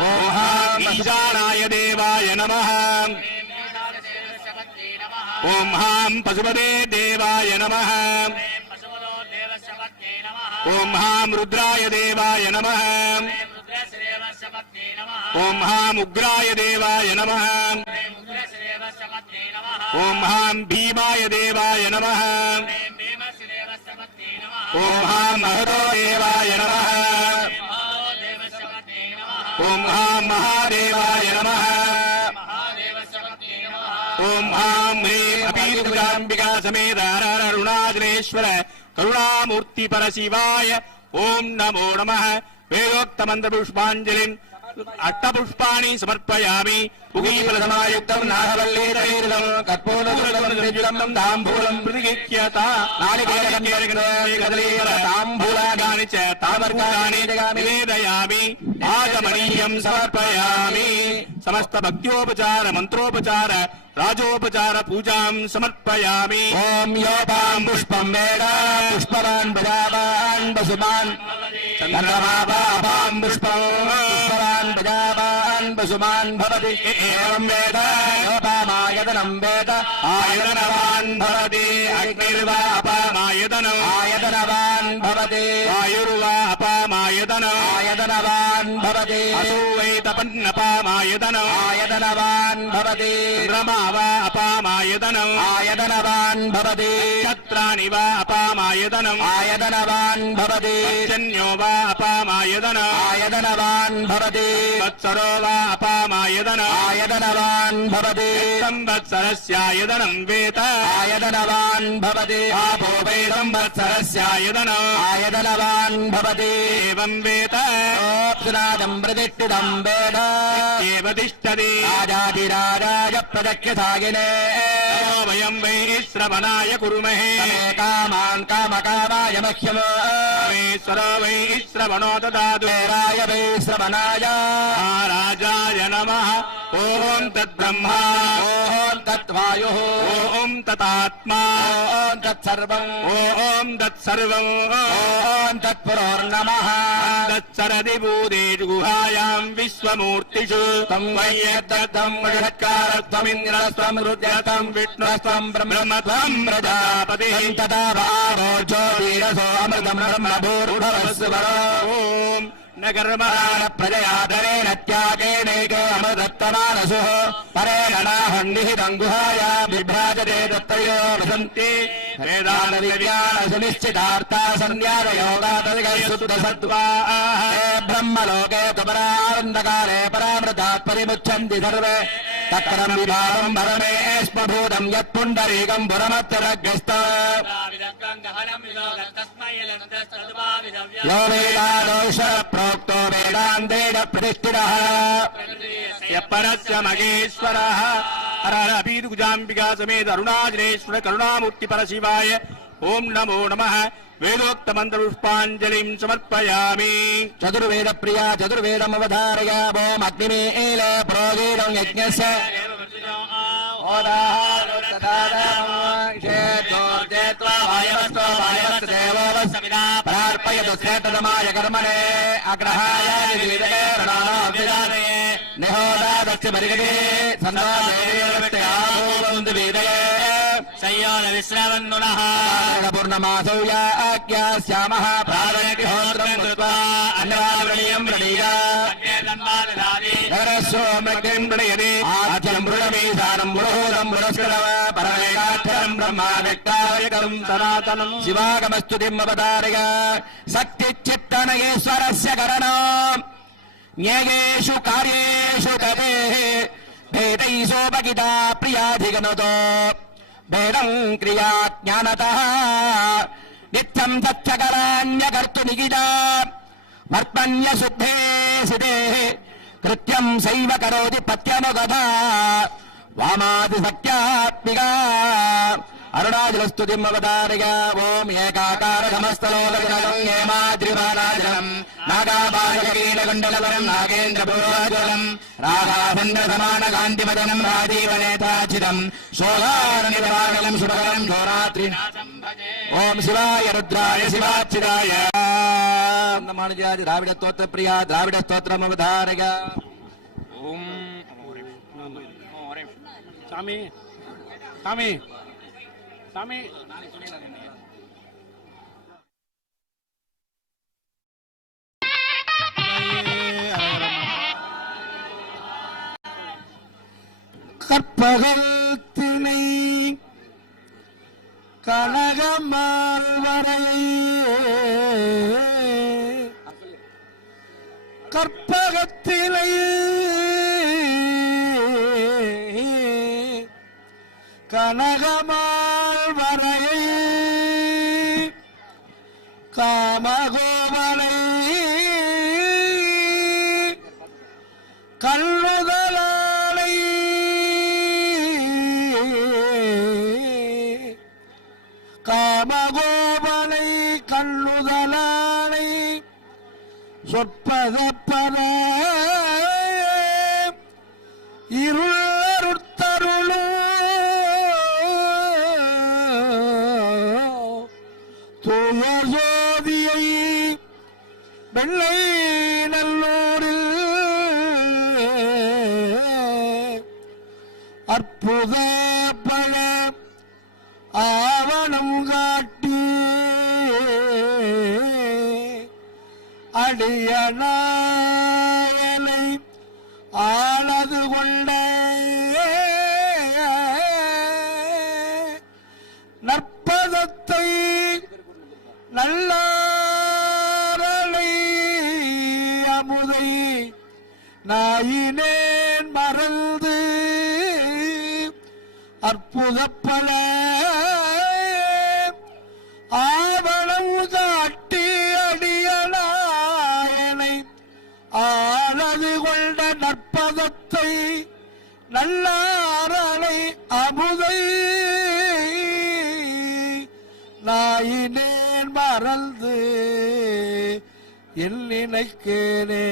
ఓం ఈశానాయ దేవాయ నమ ఓం హాం పశుపదే దేవాయ నమ ఓం హాం రుద్రాయ దేవాయ నమ ఓం హాం ఉగ్రాయ దేవాయ నమ ఓం హాం భీమాయ దేవాయ నమ ఓం హాం మహదాయ உக்ராம்பிகா சமேதாருணாதிரேஸ்வர கருணாமூர்த்தி பரசிவாய. ஓம் நமோ நம வேதோக்த மந்திர புஷ்பாஞ்சலின் அட்டபுஷ்பாணி சமர்ப்பயாமி. புகீபலசமாயுக்தம் நாகவல்லீதம் கற்பூரம் தாம்பூலம் பிரிகித்யதா தாமர்காணி நிவேதயாமி. ஆகமனீயம் சமர்ப்பயாமி. சமஸ்த பக்தியோபசார மந்திரோபசார రాజోపచార పూజాం సమర్పయామి ఓం యోపాం పుష్పం వేద పుష్పవాన్ ప్రజావాన్ పశుమాన్ చంద్రమాపాం పుష్పం పుష్పవాన్ ప్రజావాన్ పశుమాన్ భవతి ఏం వేద యోపామాయతనం వేద ఆయతనవాన్ భవతి అగ్నిర్వా అపామాయతనం ఆయతనవాన్ భవతి వాయుర్వా అపామాయతనం ఆయతనవాన్ భవతి అసౌ వై తపన్నపామాయతనం ఆయతనవాన్ భవతి రమా వా అపామాయతనం ఆయతనవాన్ భవతి నక్షత్రాణి వా అపామాయతనం ఆయతనవాన్ భవతి జన్యో వా అపామాయతనం ఆయతనవాన్ భవతి వత్సరో వా అపామాయతనం ఆయతనవాన్ భవతి సంవత్సరస్యాయతనం వేత ఆయతనవాన్ భవతి ఆపో వై సంవత్సరస్యాయతనం ఆయతనవాన్ భవతి ఏవం వేత ఓప్సునాదం ప్రతిష్ఠితం వేద ఏవ తిష్టతి రాజాధిరాజాయ ప్రదక్షితాగినే వయం వై శ్రవణాయ కురుమహే కామాన్ కామకామాయ మహ్యమో ఈశ్వరో వై శ్రవణో దదాతు రాయ వై శ్రవణాయ రాజాయ నమ ఓం తద్బ్రహ్మ ఓం తద్వాయు ఓం తతాత్మా ఓం తత్సర్వం ఓం తత్సర్వం ఓం తత్పురోర్నమ తత్సరది భూదేషు గుహాయాం విశ్వమూర్తిషు తం వయ్యద్దం షట్కారత్వమింద్రస్వం రుద్రతం విష్ణుస్వం బ్రహ్మత్వం ప్రజాపతి తదా వారోజో వీరసో అమృతం బ్రహ్మభూర్భవస్వరో ఓం నగర్మాణ నిహితంగుహాయా విభ్రాజతే తత్రయో వసంతి. వేదానదివ్యాసునిశ్చితార్థా సన్యాసయోగాతదిగైశుద్ధసద్వాహ బ్రహ్మలోకే కపరానందకాలే పరామృతాత్పరిముచ్చంది సర్వే. తక్కరం విభావం భరమే స్మభూతం యత్పుండరీకం పురమత్తరగ్రస్త यो वेदादोष प्रोक्तो वेदान्तेन प्रतिष्ठितः यः महेश्वरः మగేశ్వరः హరహరపీతుకుజాంబికా సమేత అరుణాచలేశ్వర కరుణామూర్తి పరశివాయ ఓం నమో నమః వేదోక్త మంత్ర పుష్పాంజలిం సమర్పయామి చతుర్వేద ప్రియా చతుర్వేదమవధారయ ఓం ప్రోగీరం యజ్ఞస్య ప్రార్పయతు శ్రేతమాయ కర్మణే అగ్రహాయ నిహోదాదక్ష పరిగణే సందాదేవంతి వీదయే సంయోగ విశ్రవన్నునః పూర్ణమాసౌయాఖ్యాస్యామः ప్రాణయతిహోత్రం కృత్వా అన్నవాదృణీయం ప్రణీయా నగరస్వమగ్నిం ప్రణయతే ఆచలం మృడమీశానం పరమేకాక్షరం బ్రహ్మా వ్యక్తాయకం సనాతనం శివాగమస్తుతిం అవతారయ సత్యచిత్తనయేశ్వరస్య కరణం। జ్ఞేయేషు కార్యేషు కదే భేదైసోపగితా ప్రియాధిగణతో భేదం క్రియా జ్ఞానత నిత్యం సచ్చకరాణ్యకర్తు నిగిదా వర్పణ్య శుద్ధే సిదే కృత్యం సైవ కరోతి పత్యనుగధ వామాది సత్యాత్మిగా అరుణాజలస్తు మగదానిగా ఓం ఏకాకార సమస్తలోకజనగం ఏమాద్రివానాజలం నాగాబాలకీలకుండలవరం నాగేంద్రపురోజలం రాధాభండ సమాన కాంతిమదనం రాజీవనేతాచితం శోభానివాగలం శుభకరం ఘోరాత్రి ఓం శివాయ రుద్రాయ శివాచిదాయ నమానుజాది ద్రావిడ స్తోత్ర ప్రియా ద్రావిడ స్తోత్రం అవధారగా ఓం స్వామి స్వామి சாமி. கற்பகல் திணை கனகமால் கற்பகத்திலை கனகமா காமகோமலை கண்ணுதலானை சொற்பதப்பத இருளருத்தருளோ. தூய ஜோதியை வெள்ளை நல்லூரில் அற்புத பல ஆவணம் காட்டி அடியனாயலை ஆனது கொண்ட நற்பதத்தை நல்லாரலை அமுதை நாயினேன் மறந்து அற்புதப்பல Mekkeli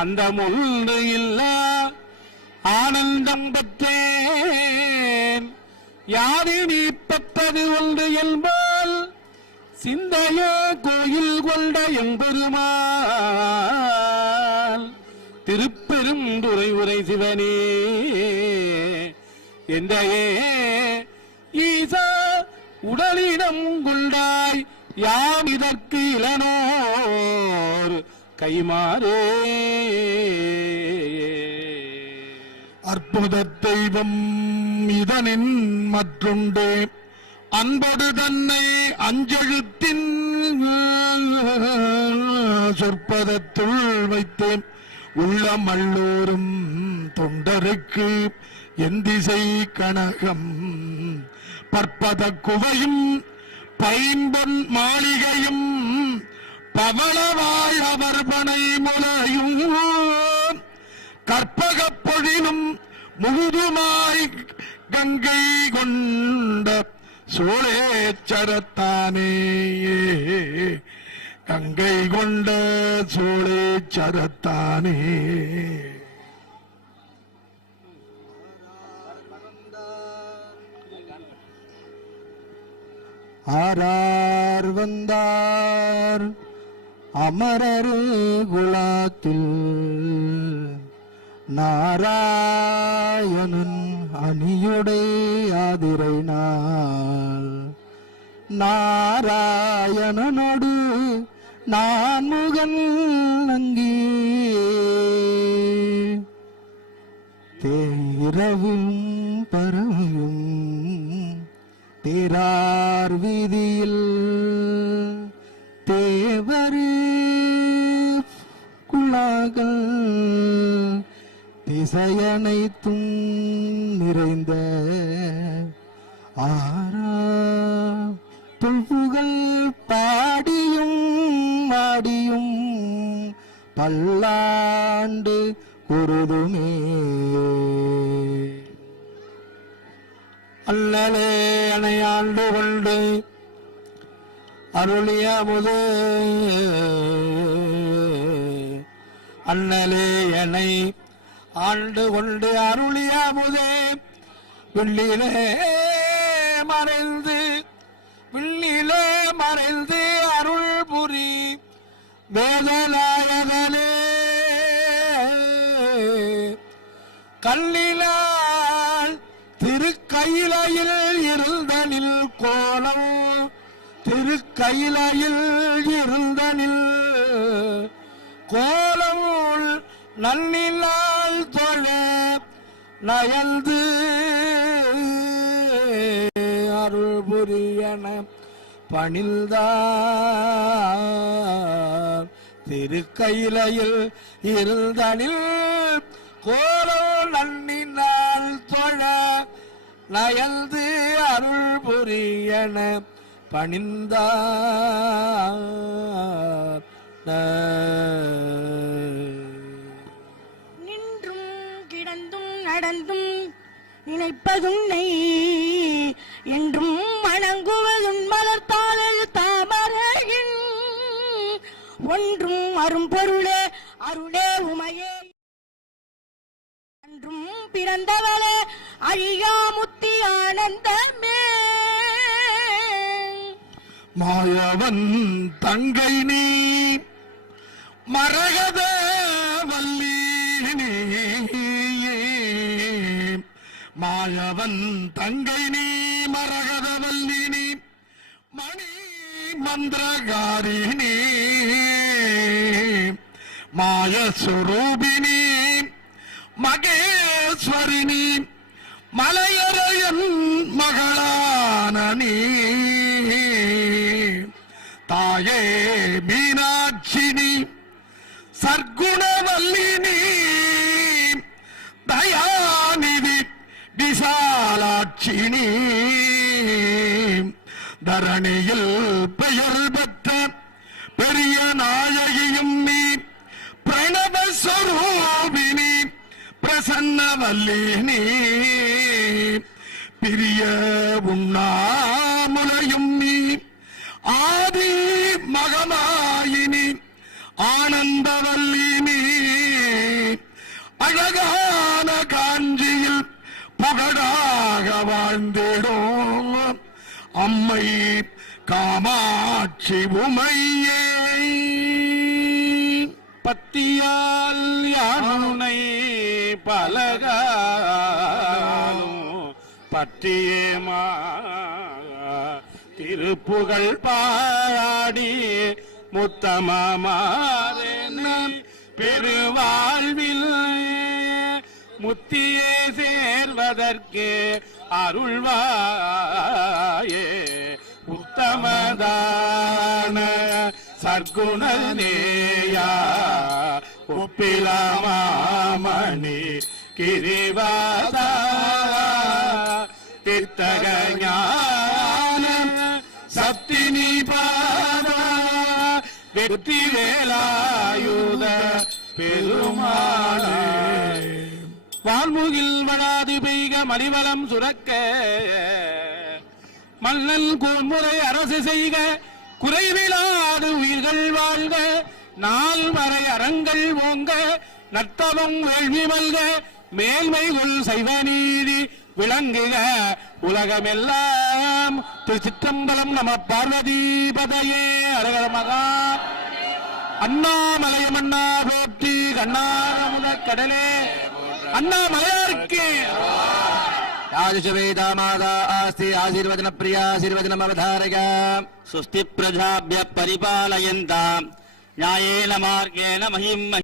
அந்த முள்ளு இல்ல ஆனந்தம் பெற்றேன். யாரை நீ பெற்றது ஒன்று என்பால் சிந்தைய கோயில் கொண்ட எம்பெருமாள். திருப்பெரும் துறை உரை சிவனே என்றையே ஈசா உடலிடம் கொண்டாய் யாம் இதற்கு இளனோர். கைமாறே. அற்புத தெய்வம் இதனின் மற்றுண்டே. அன்பது தன்னை அஞ்செழுத்தின் சொற்பதத்துள் வைத்தேன். உள்ளம் அல்லோரும் தொண்டருக்கு எந்திசை கனகம். பற்பத குவையும் பைம்பொன் மாளிகையும் பவளவாழ் அவர் மனை முலையும் கற்பக பொழிலும் முழுதுமாய் கங்கை கொண்ட சோழேச்சரத்தானே கங்கை கொண்ட சோழேச்சரத்தானே. ஆரார் வந்தார். அமரரு குலாத்தில் நாராயணன் அணியுடை ஆதிரை நாள். நாராயணனோடு நான் முகன் அங்கி தேரவும் பரவும் தேரார் வீதியில் இசையனைத்தும் நிறைந்த ஆரா தொல்புகள் பாடியும் மாடியும் பல்லாண்டு குருதுமே அல்லலே அணையாண்டு கொண்டு அருளிய முது அண்ணலே என்னை ஆண்டு கொண்டு அருளிய முதே வில்லிலே மறைந்து வில்லிலே மறைந்து அருள் புரி வேதநாயகனே. கல்லிலால் திருக்கையிலையில் இருந்தனில் கோலம் திருக்கையிலையில் இருந்தனில் கோலம் நன்னிலா நயந்து அருள் புரியன பணிந்தார். திருக்கையிலையில் இருந்தனில் கோலோ நன்னினால் தொழ நயந்து அருள் புரியன பணிந்தார். என்றும் நடந்தும் நினைப்பதும் நெய் என்றும் வணங்குவதும் மலர்த்தாளல் தாமரையின் ஒன்றும் அரும்பொருளே அருளே உமையே. அன்றும் பிறந்தவளே அழியாமுத்தி ஆனந்தமே. மாயவன் தங்கை நீ மரகதே மாயவன் தங்கை நீ மரகதவல்லி நீ மணி மந்திரகாரிணி மாய சுரூபிணி மகேஸ்வரினி மலையரையன் மகளான நீ. தாயே மீனா ஆனந்தவல்லி அழகான காஞ்சியில் புகழாக வாழ்ந்திடும். அம்மை காமாட்சி உமையே. பத்தியால் யானை பலகாலும் பற்றியேமா. திருப்புகழ் பாடி முத்தமாறேன பெருவாழ்வில் முத்தியே சேர்வதற்கு அருள்வாயே. உத்தமதான சர்க்குணநேயா ஒப்பிலாமணி கிரிவாதா. தித்தக ஞான சத்தினி வெற்றி வேலாயுத பெருமாளே. வால்முகில் வடாதி பெய்க மணிவளம் சுரக்க. மன்னன் கூன்முறை அரசு செய்க. குறைவிலாது உயிர்கள் வாழ்க. நாள் வரை அறங்கள் ஓங்க. நத்தமும் வேள்வி மல்க. மேல்மை உள் சைவ நீதி விளங்குக. உலகமெல்லாம் திருச்சிற்றம்பலம் நம பார்வதீபதையே அரகர மகா அண்ணாமலையம் அண்ணா போற்றி கண்ணாரமுத கடலே அண்ணாமலையாருக்கு राजशवेदा माता आस्ति आशीर्वचन प्रिया आशीर्वचनमवधारय स्वस्ति प्रजाभ्य परिपालयन्ताम् न्यायेन मार्गेण महिम्